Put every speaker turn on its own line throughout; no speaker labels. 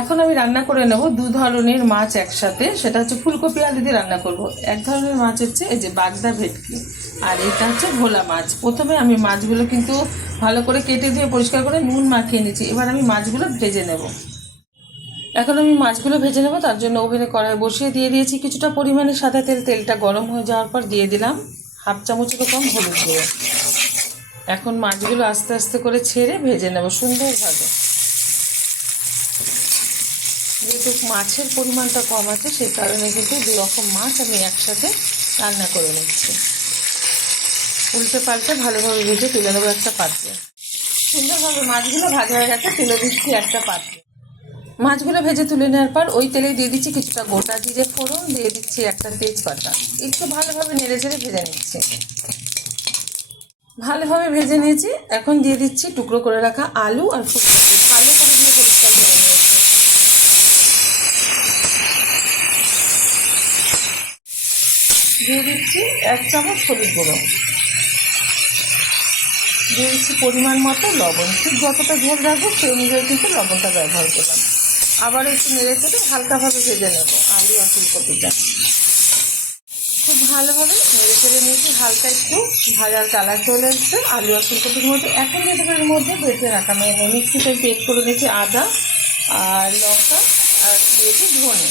এখন আমি রান্না করে নেব দু ধরনের মাছ একসাথে। সেটা হচ্ছে ফুলকপি আলু দিয়ে রান্না করব। এক ধরনের মাছ হচ্ছে এই যে বাগদা ভেটকি, আর এটা হচ্ছে ভোলা মাছ। প্রথমে আমি মাছগুলো কিন্তু ভালো করে কেটে ধুয়ে পরিষ্কার করে নুন মাখিয়ে নিচ্ছি। এবার আমি মাছগুলো ভেজে নেব। এখন আমি মাছগুলো ভেজে নেব, তার জন্য ওভেনে কড়াই বসিয়ে দিয়ে দিয়েছি। কিছুটা পরিমাণে সাদা তেল, তেলটা গরম হয়ে যাওয়ার পর দিয়ে দিলাম হাফ চামচের কম হলুদ গুঁড়ো। এখন মাছগুলো আস্তে আস্তে করে ছেড়ে ভেজে নেব সুন্দরভাবে। যেহেতু মাছের পরিমাণটা কম আছে, সেই কারণে কিন্তু দু রকম মাছ আমি একসাথে রান্না করে নিচ্ছি। উল্টে পাল্টে ভালোভাবে ভেজে তুলে নেব একটা পাত্রে। সুন্দরভাবে মাছগুলো ভাজা হয়ে গেছে, তুলে দিচ্ছি একটা পাত্রে। মাছগুলো ভেজে তুলে নেওয়ার পর ওই তেলেই দিয়ে দিচ্ছি কিছুটা গোটা জিরে ফোড়ন, দিয়ে দিচ্ছি একটা তেজপাতা। একটু ভালোভাবে নেড়ে চেড়ে ভেজে নিচ্ছি। ভালোভাবে ভেজে নিয়েছি, এখন দিয়ে দিচ্ছি টুকরো করে রাখা আলু আর ফুলকপি। ভালো করে দিয়ে পরিষ্কার করে নিয়েছি দিয়ে দিচ্ছি এক চামচ হলুদ গুঁড়ো। দিয়ে দিচ্ছি পরিমাণ মতো লবণ। ঠিক যতটা ঝোল রাখব সেই অনুযায়ী কিন্তু লবণটা ব্যবহার করলাম। আবার একটু নেড়ে চেড়ে হালকাভাবে ভেজে নেব আলু আর ফুলকপিটা। খুব ভালোভাবে নেড়ে চেড়ে নিয়েছি, হালকা একটু ভাজার কালার চলে এসছে। আলু আর ফুলকপির মধ্যে এখন দেবো মধ্যে বেটে রাখা মানে মিক্সিতে পেস্ট করে দিয়েছি আদা আর লঙ্কা আর দিয়েছি ধনে।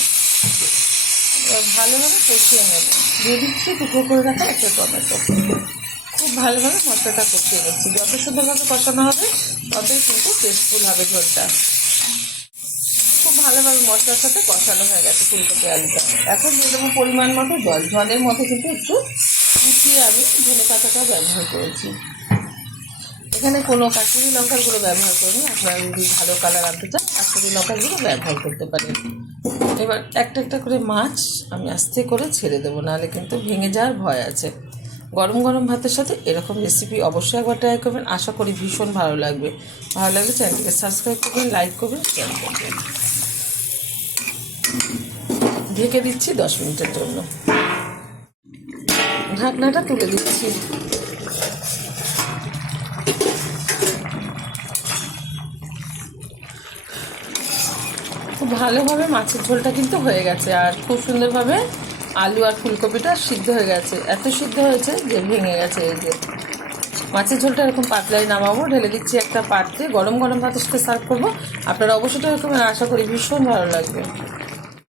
ভালোভাবে কষিয়ে নেব। দিয়ে দিচ্ছি টুকরো করে রাখা একটা টমেটো। খুব ভালোভাবে মশলাটা কষিয়ে নিচ্ছি। যত সুন্দরভাবে কষানো হবে, ততই কিন্তু টেস্টফুল হবে ঝোলটা। খুব ভালোভাবে মশলার সাথে কষানো হয়ে গেছে ফুলকপি আলুটা। এখন দিয়ে দেবো পরিমাণ মতো জল। জলের মতো কিন্তু একটু কুচিয়ে আমি ধনে পাতাটা ব্যবহার করেছি। এখানে কোনো কাশ্মীরি লঙ্কার ব্যবহার করিনি। আপনারা যদি ভালো কালার আনতে চান, কাশ্মীরি লঙ্কার গুঁড়ো ব্যবহার করতে পারেন। এবার একটা একটা করে মাছ আমি আস্তে করে ছেড়ে দেবো, নাহলে কিন্তু ভেঙে যাওয়ার ভয় আছে। গরম গরম ভাতের সাথে এরকম রেসিপি অবশ্যই একবার ট্রাই করবেন, আশা করি ভীষণ ভালো লাগবে। ভালো লাগলে চ্যানেলটিকে সাবস্ক্রাইব করবেন লাইক করবেন শেয়ার করবেন। ঢেকে দিচ্ছি দশ মিনিটের জন্য। ঢাকনাটা তুলে দিচ্ছি। খুব ভালোভাবে মাছের ঝোলটা কিন্তু হয়ে গেছে। আর খুব সুন্দরভাবে আলু আর ফুলকপিটা সিদ্ধ হয়ে গেছে। এত সিদ্ধ হয়েছে যে ভেঙে গেছে এই যে। মাছের ঝোলটা এরকম পাতলায় নামাবো, ঢেলে দিচ্ছি একটা পাত্রে। গরম গরম ভাতের সাথে সার্ভ করব। আপনারা অবশ্যই এরকম আশা করি ভীষণ ভালো লাগবে।